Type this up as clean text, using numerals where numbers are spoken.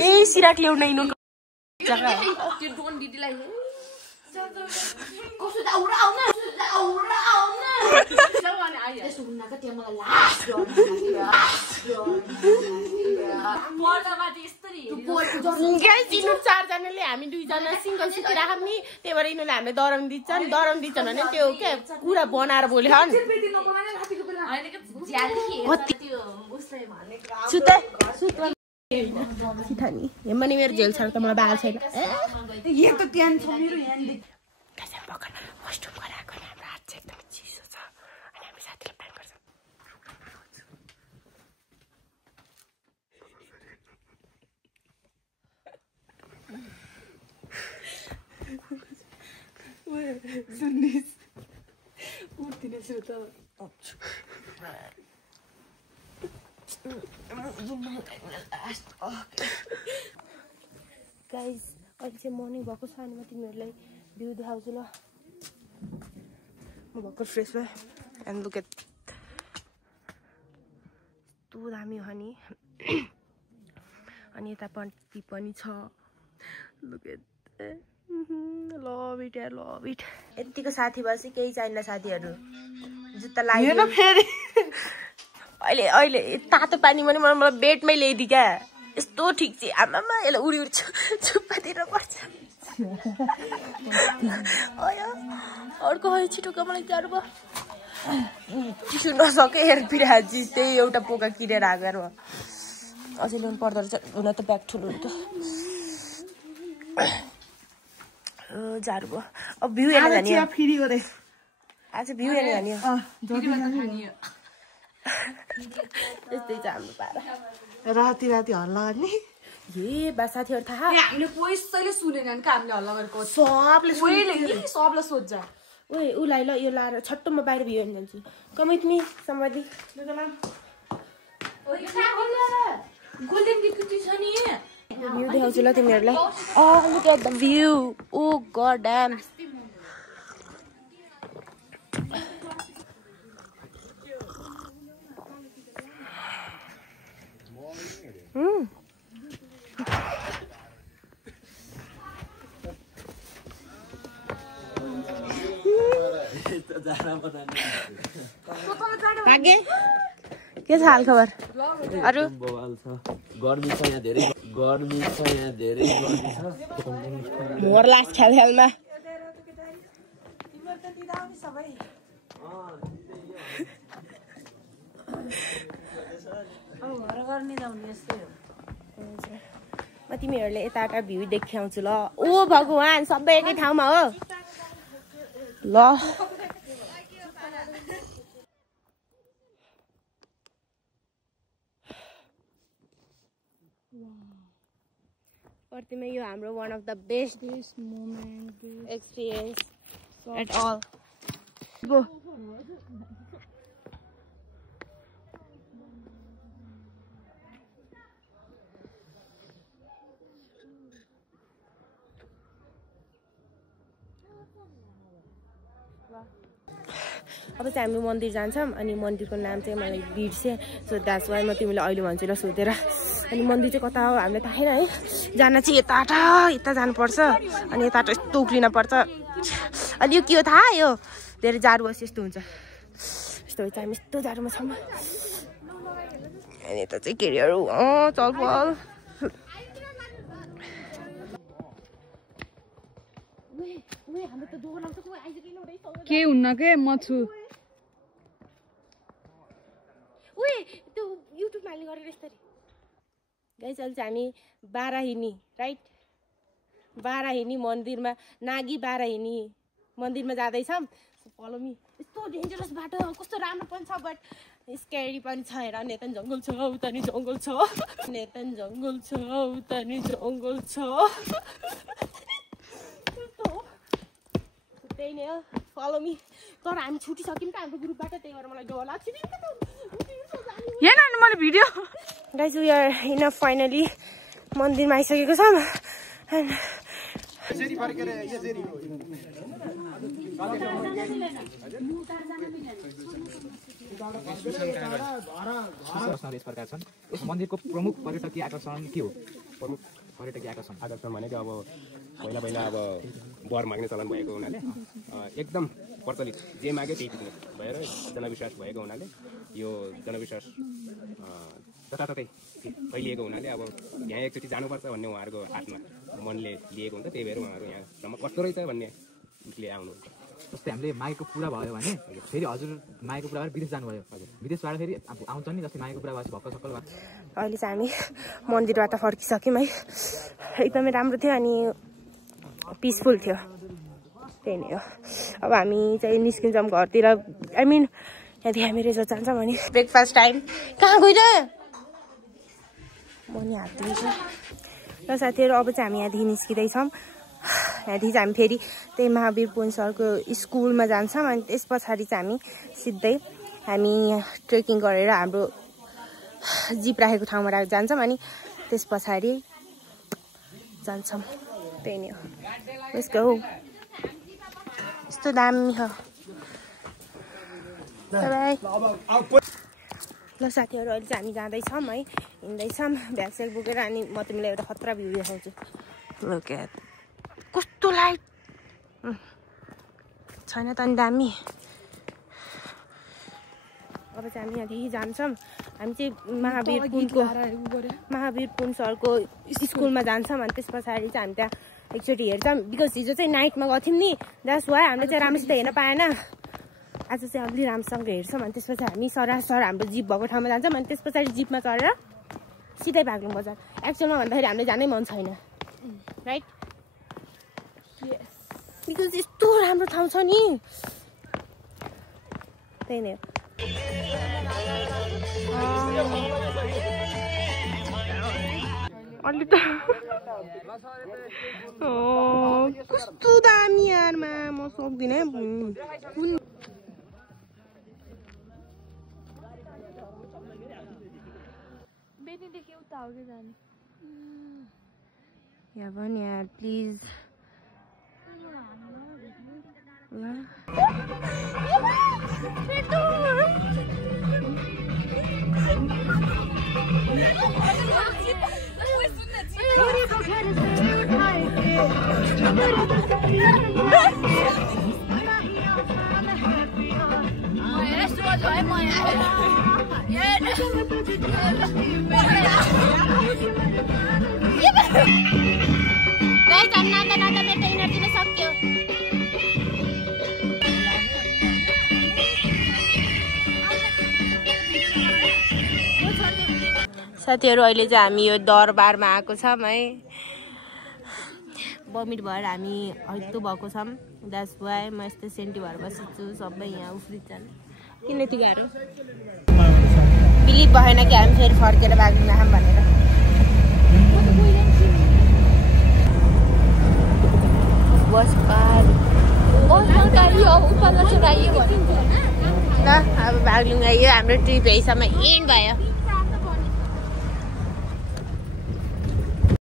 ए Sirach ल्याउन इनो चारजनाले हामी दुईजना सिंगल सुतिराखौँ नि त्यही भएर यिनीहरूले हामीले दरम दिन्छन् भने त्यो के कुरा बनाएर बोल्छन् हेम्मनी मेरो झेल छ त मलाई बाल छैन Sunnis. Urtine suta. Guys, अहिले चाहिँ मर्निङ भएको छ अनि म तिमीहरूलाई भ्यू देखाउँछु ल म भर्खर फ्रेस भएँ एन्ड लुक एट यस्तो दामी हो नि अनि यतापट्टि पनि छ लुक एट लभ इट यार लभ इट यतिको साथी भएपछि केही चाहिन्न साथीहरू जुत्ता लाग्यो फेरि अहिले तातो पानी पनि मलाई बेडमै ल्याइदिए क्या यस्तो ठिक चाहिँ आमामा यसलाई उडी उडी छुप्पा दिएर पर्छ अर्को है छिटो मलाई गाह्रो भयो टिस्यु नसके हेरपिरहेको त्यही एउटा पोका किनेर आएको भयो अझै ल्याउनु पर्दो रहेछ हुन त ब्याग ठुलो हुन्छ झारू भयो अब भ्यू हेर्न जाने आज भ्यू हेर्न जाने त्यस्तै छ हाम्रो पारा राति हल्ला गर्ने ए बा साथीहरू थाहा हामीले पैसाले सुनेन नि हामीले हल्ला गरेको सबले सोध्छ ओए उसलाई ल यो लाएर छट्टोमा बाहिर भ्यू हेर्न जान्छु कमै तिमी सम्बन्धी भ्यू देखाउँछु ल तिमीहरूलाई look at the view oh God damn आगे के छ हाल खबर अरु गर्मी छ यहाँ धेरै मोर लास खेलमा म तिमीहरूले यताका भ्यू देखाउँछु ल ओ भगवान सबै एकै ठाउँमा हो ल प्रतिमा यो हाम्रो one of the best moment experience at all go अब चाहिँ हामी मन्दिर जान्छौँ अनि मन्दिरको नाम चाहिँ मलाई बिर्सेँ सो द्याट्स वाइ म तिमीलाई अहिले भन्छु ल सोधेर अनि मन्दिर चाहिँ कता हो हामीलाई थाहा छैन है जान चाहिँ यता जानुपर्छ अनि यता यस्तो उक्लिन पर्छ अनि यो के हो थाहा यो धेरै जाडो बस यस्तो हुन्छ यस्तो हुन्छ हामी यस्तो जाडोमा छौँ अनि यता चाहिँ केटीहरू चलपल के हुन्न के म छु त्यो युट्युबमा हाल्ने गरेर यसरी गाइस अहिले चाहिँ हामी बाराहिनी राइट बाराहिनी मन्दिरमा नागी बाराहिनी मन्दिरमा जाँदैछौँ फलो मी यस्तो डेन्जरस बाटो कस्तो राम्रो पनि छ बट स्केरी पनि छ हेर नेतन जङ्गल छ उता नि जङ्गल छ नेतन जङ्गल छ उता नि जङ्गल छ त्यही नै हो फलो मी तर हामी छुटिसक्यौँ त हाम्रो ग्रुपबाट त्यही भएर मलाई डर लाग्छ हेर्न नि मैले video guys we are in finally मन्दिरमा आइसकेको छौँ यस प्रकार छन्। यस मन्दिरको प्रमुख पर्यटकीय आकर्षण के हो? प्रमुख पर्यटकीय आकर्षण भनेको अब पहिला अब वर माग्ने चलन भएको हुनाले एकदम प्रचलित जे माग्यो त्यही पुग्ने भएर जनविश्वास भएको हुनाले यो जनविश्वास जताततै फैलिएको हुनाले अब यहाँ एकचोटि जानुपर्छ भन्ने उहाँहरूको आत्मा मनले लिएको हुन्छ। त्यही भएर उहाँहरू यहाँसम्म कस्तो रहेछ भन्ने उसले आउनुहुन्छ। जस्तै हामीले मागेको पुरा भयो भने फेरि हजुर मागेको पुरा भएर विदेश जानुभयो, विदेशबाट फेरि आउँछ नि, जस्तै मागेको पुरा भएपछि भक्क सक्कल भयो। अहिले चाहिँ हामी मन्दिरबाट फर्किसक्यौँ है। एकदमै राम्रो थियो अनि पिसफुल थियो, त्यही नै हो। अब हामी चाहिँ निस्किन्छौँ घरतिर। आई मिन यदि हामी रेजर्ट जान्छौँ भने ब्रेकफास्ट टाइम। कहाँ गइरह्यो म नि हात दिन्छु र साथीहरू। अब चाहिँ हामी यहाँदेखि निस्किँदैछौँ। यहाँदेखि चाहिँ हामी फेरि त्यही महावीर पुन सरको स्कुलमा जान्छौँ अनि त्यस पछाडि चाहिँ हामी सिधै हामी ट्रेकिङ गरेर हाम्रो जिप राखेको ठाउँमा जान्छौँ अनि त्यस पछाडि जान्छौँ। त्यही नै हो। Let's go. यस्तो दामी हो। बाई। ल साथीहरू अहिले चाहिँ हामी जाँदैछौँ है, हिँड्दैछौँ ब्यागस्याग बोकेर। अनि म तिमीलाई एउटा खतरा भ्यू देखाउँछु। लुक एट कस्तो लाइट छैन त नि दामी। अब चाहिँ हामी यहाँदेखि जान्छौँ। हामी चाहिँ महावीर पुन सरको स्कुलमा जान्छौँ अनि त्यस पछाडि चाहिँ हामी त्यहाँ एकचोटि हेर्छौँ। बिकज हिजो चाहिँ नाइटमा गएको थियौँ नि, द्याट्स वाइ हामीले चाहिँ राम्रोसित हेर्न पाएन। आज चाहिँ अलि राम्रोसँग हेर्छौँ अनि त्यसपछि हामी सरासर हाम्रो जिप भएको ठाउँमा जान्छौँ अनि त्यस पछाडि जिपमा चढेर सिधै बाग्लुङ बजार। एक्चुअलमा भन्दाखेरि हामीले जानै मन छैन, राइट? बिकज यस्तो राम्रो ठाउँ छ नि, त्यही नै हो। अलि त कस्तो दामी यारमा, म सक्दिनँ। बेनीदेखि उता हो कि जाने? यहाँ पनि यार प्लिज। साथीहरू अहिले चाहिँ हामी यो दरबारमा आएको छौँ है। बमिट भएर हामी हत्तु भएको छौँ। द्याट्स वाइ म यस्तै सेन्टी भएर बसेको छु। सबै यहाँ उफ्रिन्छन्। किन यति गाह्रो? बिलिभ भएन कि हामी फेरि फर्केर बाग्लुङ आऊँ भनेर। ल अब बाग्लुङ आइयो। हाम्रो ट्रिप यहीसम्म एन्ड भयो।